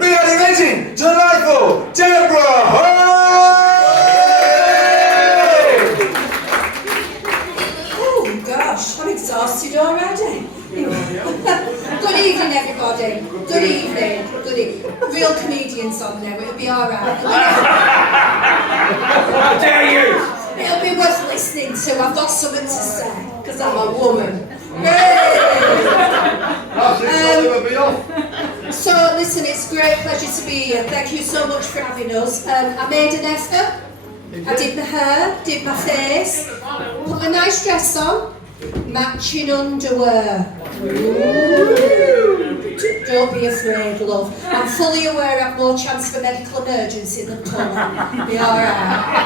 Big animating, delightful, Deborah! Oh gosh, I'm exhausted already. Good evening, everybody. Good evening. Good evening. Real comedians on there, it'll be alright. How dare you! It'll be worth listening to. I've got something to say, because I'm a woman. So listen, it's a great pleasure to be here. Thank you so much for having us. I made an effort. I did my hair, did my face, put a nice dress on, matching underwear. Don't be afraid, love. I'm fully aware I have more chance of a medical emergency than Tom. Be alright.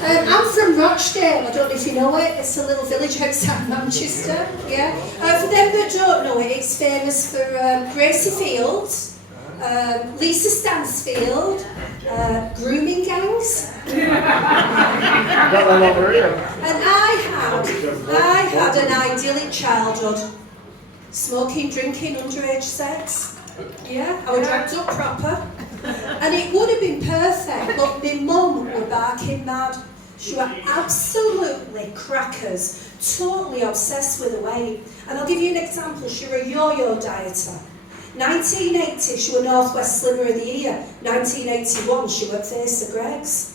I'm from Rochdale, I don't know if you know it, it's a little village outside Manchester, yeah. For them that don't know it, it's famous for Gracie Fields, Lisa Stansfield, grooming gangs. And I had an idyllic childhood. Smoking, drinking, underage sex. Yeah, I was dragged up proper. And it would have been perfect, but my mum were barking mad. She was absolutely crackers, totally obsessed with the weight. And I'll give you an example, she was a yo-yo dieter. 1980, she was North West Slimmer of the Year. 1981, she was Face of Greg's.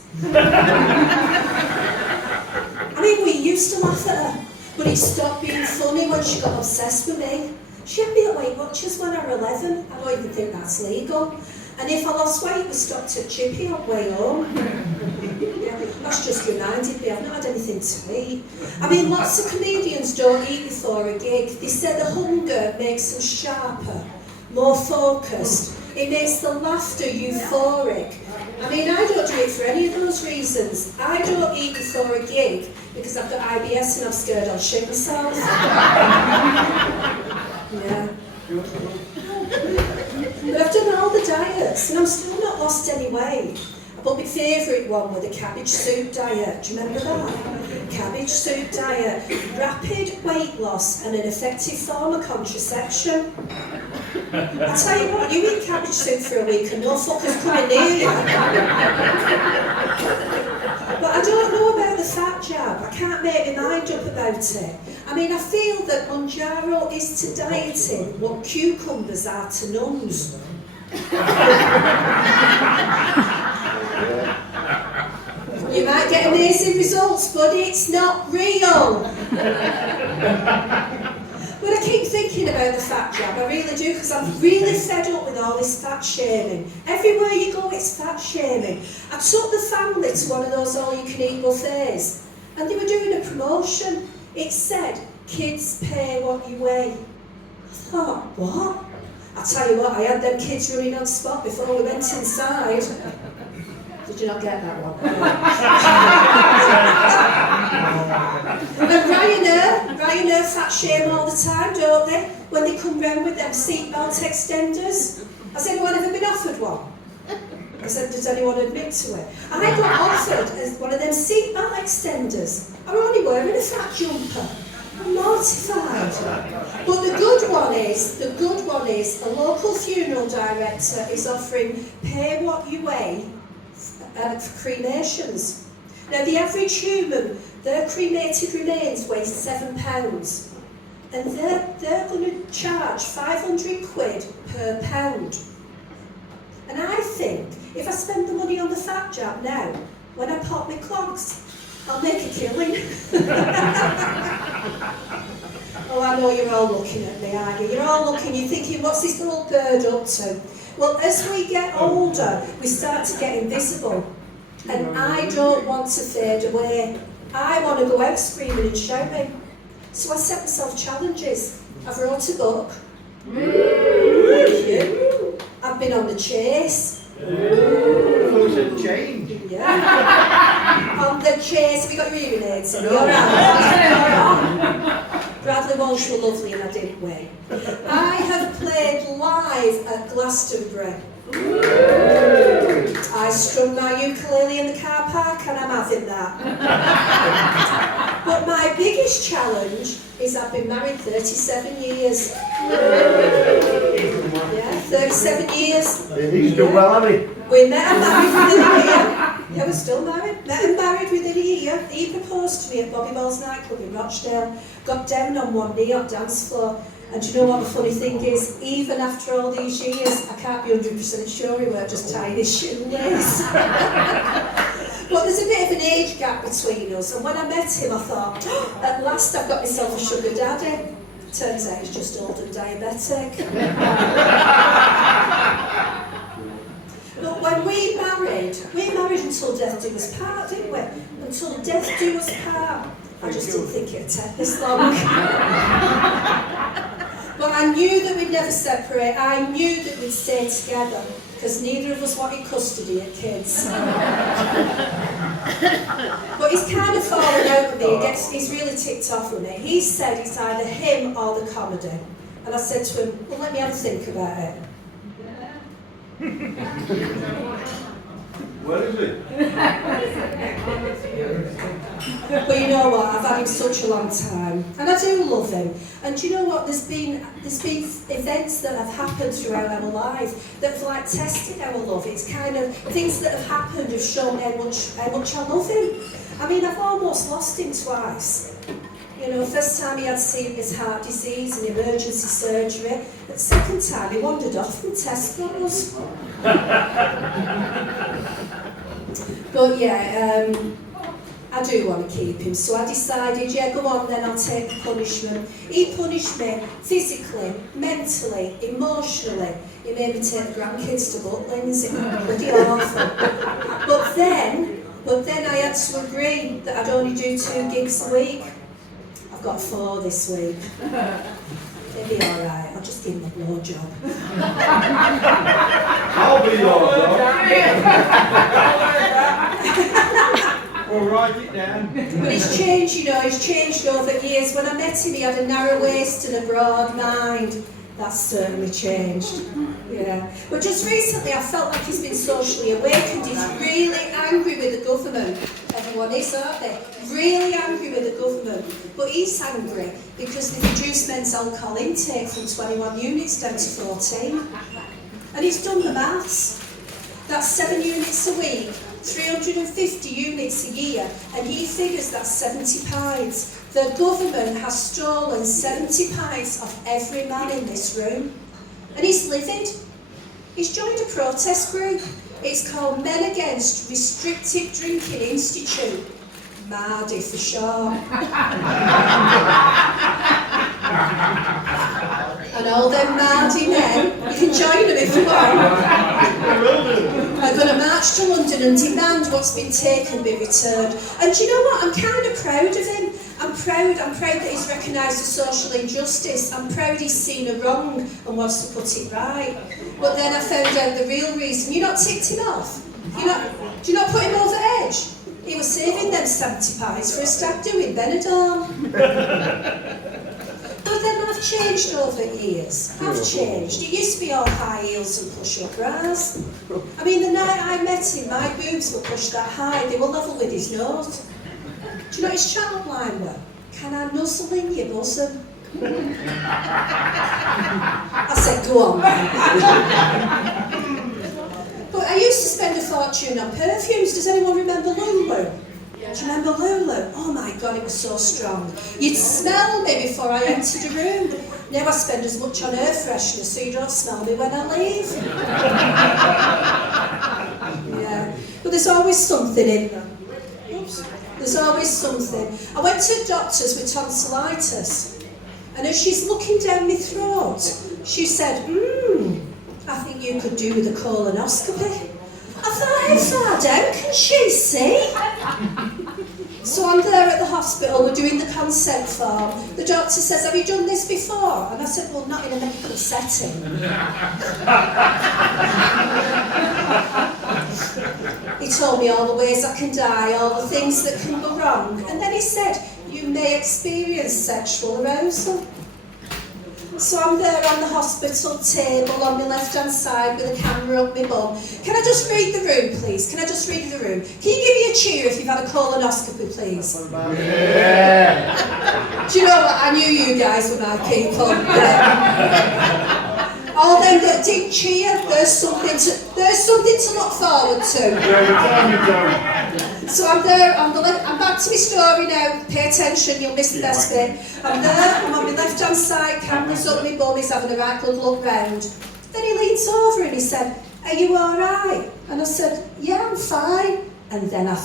I mean, we used to laugh at her, but it stopped being funny when she got obsessed with me. She had me at Weight Watchers when I was 11. I don't even think that's legal. And if I lost weight, we stopped at Chippy on the way home. Yeah, that's just reminded me, I've not had anything to eat. I mean, lots of comedians don't eat before a gig. They say the hunger makes them sharper, more focused. It makes the laughter euphoric. I mean, I don't do it for any of those reasons. I don't eat before a gig because I've got IBS and I'm scared I'll shit myself. Yeah. But I've done all the diets and I'm still not lost any weight. But my favourite one was the cabbage soup diet. Do you remember that? Cabbage soup diet. Rapid weight loss and an effective form of contraception. I tell you what, you eat cabbage soup for a week and no fuckers coming near you. But I don't know about the fat jab. I can't make my mind up about it. I mean, I feel that Monjaro is to dieting what cucumbers are to nuns. You might get amazing results, but it's not real. But I keep thinking about the fat jab, I really do, because I'm really fed up with all this fat shaming. Everywhere you go, it's fat shaming. I took the family to one of those all-you-can-eat buffets, and they were doing a promotion. It said, kids pay what you weigh. I thought, what? I tell you what, I had them kids running on spot before we went inside. Did you not get that one? And Ryanair fat shame all the time, don't they? When they come round with them seatbelt extenders. Has anyone ever been offered one? I said, does anyone admit to it? I got offered as one of them seatbelt extenders. I'm only wearing a fat jumper. I'm mortified. But the good one is, a local funeral director is offering pay what you weigh for cremations. Now the average human, their cremated remains weigh £7. And they're going to charge 500 quid per pound. And I think, if I spend the money on the fat jab now, when I pop my clogs, I'll make a killing. Oh, I know you're all looking at me, aren't you? You're all looking, you're thinking, what's this little bird up to? Well, as we get older, we start to get invisible. And I don't want to fade away. I want to go out screaming and shouting. So I set myself challenges. I've wrote a book. Thank you. I've been on the chase. Fortune change. Yeah. On the chase. Have you got your hearing aids in? You're right. Bradley Walsh were lovely and I didn't win. I have played live at Glastonbury. I strung my ukulele in the car park and I'm having that. But my biggest challenge is I've been married 37 years. Yeah. 37 years. He's done well, hasn't he? We met and married within a year. Yeah, we're still married. Met and married within a year. He proposed to me at Bobby Ball's nightclub in Rochdale. Got down on one knee on dance floor. And do you know what the funny thing is? Even after all these years, I can't be 100% sure he weren't just tying his shoelace. But there's a bit of an age gap between us. And when I met him, I thought, oh, at last I've got myself a sugar daddy. Turns out he's just old and diabetic. But when we married until death do us part, didn't we? Until death do us part. I just didn't think it'd take this long. But I knew that we'd never separate. I knew that we'd stay together because neither of us wanted custody of kids. But he's kind of fallen out with me. He's really ticked off with me. He said it's either him or the comedy. And I said to him, well, let me have a think about it. Where is it? But you know what, I've had him such a long time, and I do love him. And do you know what, there's been events that have happened throughout our life that have like tested our love. It's kind of things that have happened have shown how much I love him. I mean, I've almost lost him twice. You know, first time he had serious heart disease and emergency surgery. The second time he wandered off from Tesco's. But yeah, I do want to keep him. So I decided, yeah, go on then, I'll take the punishment. He punished me physically, mentally, emotionally. He made me take the grandkids to Butlins. It was bloody awful. But then I had to agree that I'd only do 2 gigs a week. I've got 4 this week. It'll be alright, I'll just give him a blowjob. I'll be your dog. We'll write it down. But he's changed, you know, he's changed over years. When I met him, he had a narrow waist and a broad mind. That's certainly changed. Yeah. But just recently, I felt like he's been socially awakened. He's really angry with the government. Everyone is, aren't they? Really angry with the government. But he's angry because they've reduced men's alcohol intake from 21 units down to 14. And he's done the maths. That's 7 units a week, 350 units a year, and he figures that's 70 pints. The government has stolen 70 pints off every man in this room. And he's livid. He's joined a protest group. It's called Men Against Restricted Drinking Institute. Mardy for sure. And all them Mardy men, you can join them if you want. I'm going to march to London and demand what's been taken be returned. And do you know what? I'm kind of proud of him. I'm proud that he's recognised a social injustice. I'm proud he's seen a wrong and wants to put it right. But then I found out the real reason. You not ticked him off? Do you not put him over edge? He was saving them 70 pies for a stag do in Benidorm. But then I've changed over years. I've changed. It used to be all high heels and push-up bras. I mean, the night I met him, my boobs were pushed that high. They were level with his nose. Do you know what his chat line were? Can I nuzzle in your bosom? I said, go on, man. But I used to spend a fortune on perfumes. Does anyone remember Lulu? Do you remember Lulu? Oh my God, it was so strong. You'd smell me before I entered a room. Now I spend as much on air freshener so you don't smell me when I leave. Yeah, but there's always something in them. Oops. There's always something. I went to the doctor's with tonsillitis, and as she's looking down my throat, she said, I think you could do with a colonoscopy. I thought, how far down can she see? So I'm there at the hospital, we're doing the consent form. The doctor says, have you done this before? And I said, well, not in a medical setting. He told me all the ways I can die, all the things that can go wrong. And then he said, you may experience sexual arousal. So I'm there on the hospital table on my left-hand side with a camera up my bum. Can I just read the room, please? Can I just read the room? Can you give me a cheer if you've had a colonoscopy, please? Yeah. Do you know what? I knew you guys were my people. Yeah. All them that did cheer, there's something to look forward to. So I'm there, I'm back to my story now. Pay attention, you'll miss the best bit. I'm there, I'm on my left-hand side, cameras up my bum, he's having a right good look round. Then he leans over and he said, "Are you alright?" And I said, "Yeah, I'm fine." And then I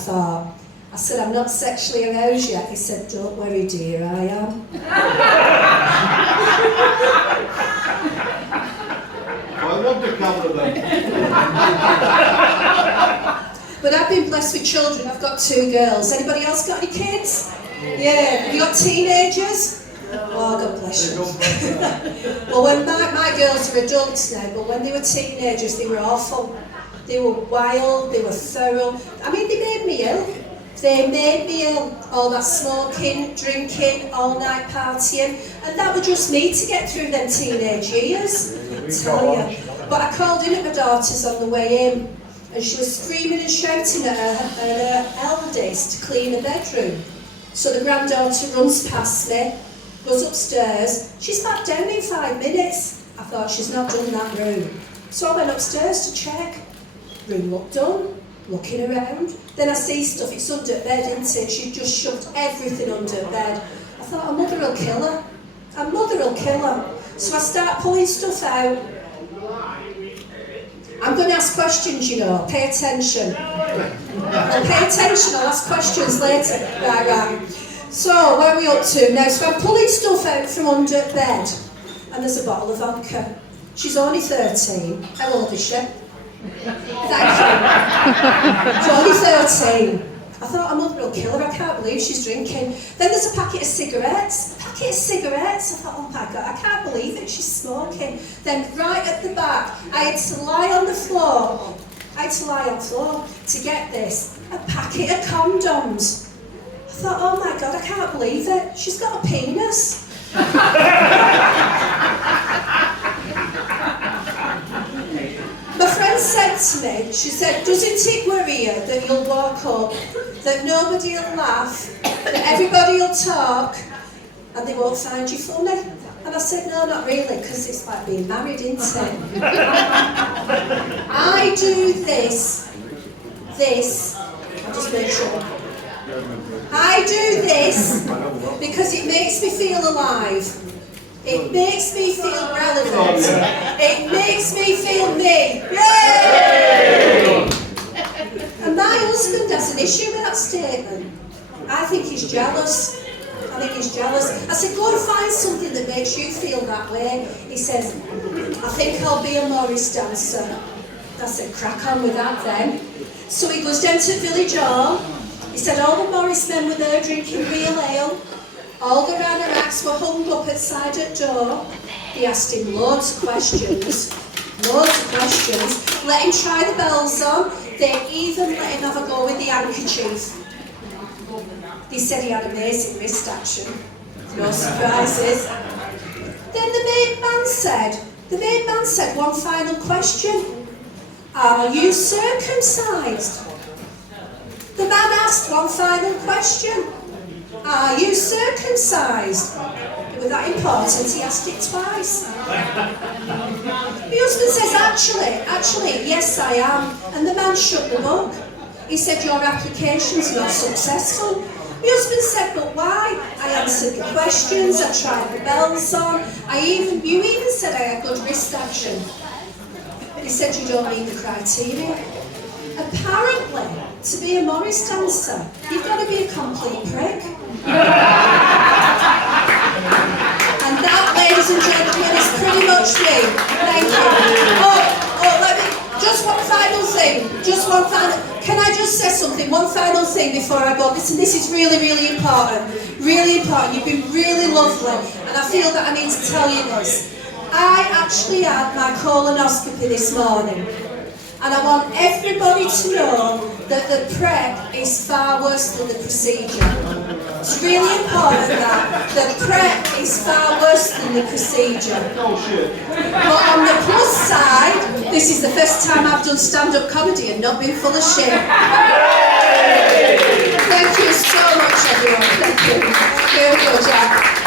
said, "I'm not sexually aroused yet." He said, "Don't worry, dear, I am." I want to cover them. But I've been blessed with children. I've got 2 girls. Anybody else got any kids? Yeah. Have you got teenagers? Oh, God bless you. Well, when my girls are adults now, but when they were teenagers, they were awful. They were wild, they were thorough. I mean, they made me ill. They made me ill. All that smoking, drinking, all-night partying. And that was just me to get through them teenage years. I tell you. But I called in at my daughter's on the way in, and she was screaming and shouting at her eldest to clean her bedroom. So the granddaughter runs past me, goes upstairs. She's back down in 5 minutes. I thought, she's not done that room. So I went upstairs to check. Room looked done. Looking around. Then I see stuff, it's under bed, isn't it? She'd just shoved everything under bed. I thought, her mother will kill her. Her mother will kill her. So I start pulling stuff out. I'm going to ask questions, you know. Pay attention. I'll pay attention, I'll ask questions later. Right. So, where are we up to now? So I'm pulling stuff out from under bed. And there's a bottle of vodka. She's only 13. How old is she? Thank you. She's only 13. I thought, her mother will kill her. I can't believe she's drinking. Then there's a packet of cigarettes. I thought, oh my God, I can't believe it. She's smoking. Then right at the back, I had to lie on the floor. To get this. A packet of condoms. I thought, oh my God, I can't believe it. She's got a penis. My friend said to me, she said, "Doesn't it worry you that you'll walk up, that nobody will laugh, that everybody will talk, and they won't find you funny?" And I said, "No, not really, because it's like being married, isn't it?" I do this, I'll just make sure. I do this because it makes me feel alive. It makes me feel relevant. It makes me feel me. Yay! And my husband has an issue with that statement. I think he's jealous. I said, "Go and find something that makes you feel that way." He says, "I think I'll be a Morris dancer." I said, "Crack on with that then." So he goes down to Village Hall. He said all the Morris men were there drinking real ale. All the anoraks were hung up outside a door. They asked him loads of questions. Let him try the bells on. They even let him have a go with the handkerchief. They said he had amazing wrist action. No surprises. Then the main man said one final question. "Are you circumcised?" The man asked one final question. "Are you circumcised?" It was that important, he asked it twice. My husband says, actually, yes I am. And the man shut the book. He said, "Your application's not successful." My husband said, "But why?" I answered the questions, I tried the bells on, you even said I had good wrist action. But he said, "You don't meet the criteria." Apparently, to be a Morris dancer, you've got to be a complete prick. And that, ladies and gentlemen, is pretty much me. Thank you. Just one final thing. Can I just say something? One final thing before I go. Listen, this is really, really important. Really important. You've been really lovely. And I feel that I need to tell you this. I actually had my colonoscopy this morning. And I want everybody to know that the prep is far worse than the procedure. It's really important that the prep is far worse than the procedure. But on the plus side, this is the first time I've done stand-up comedy and not been full of shit. Thank you so much, everyone. Thank you. Very good, yeah.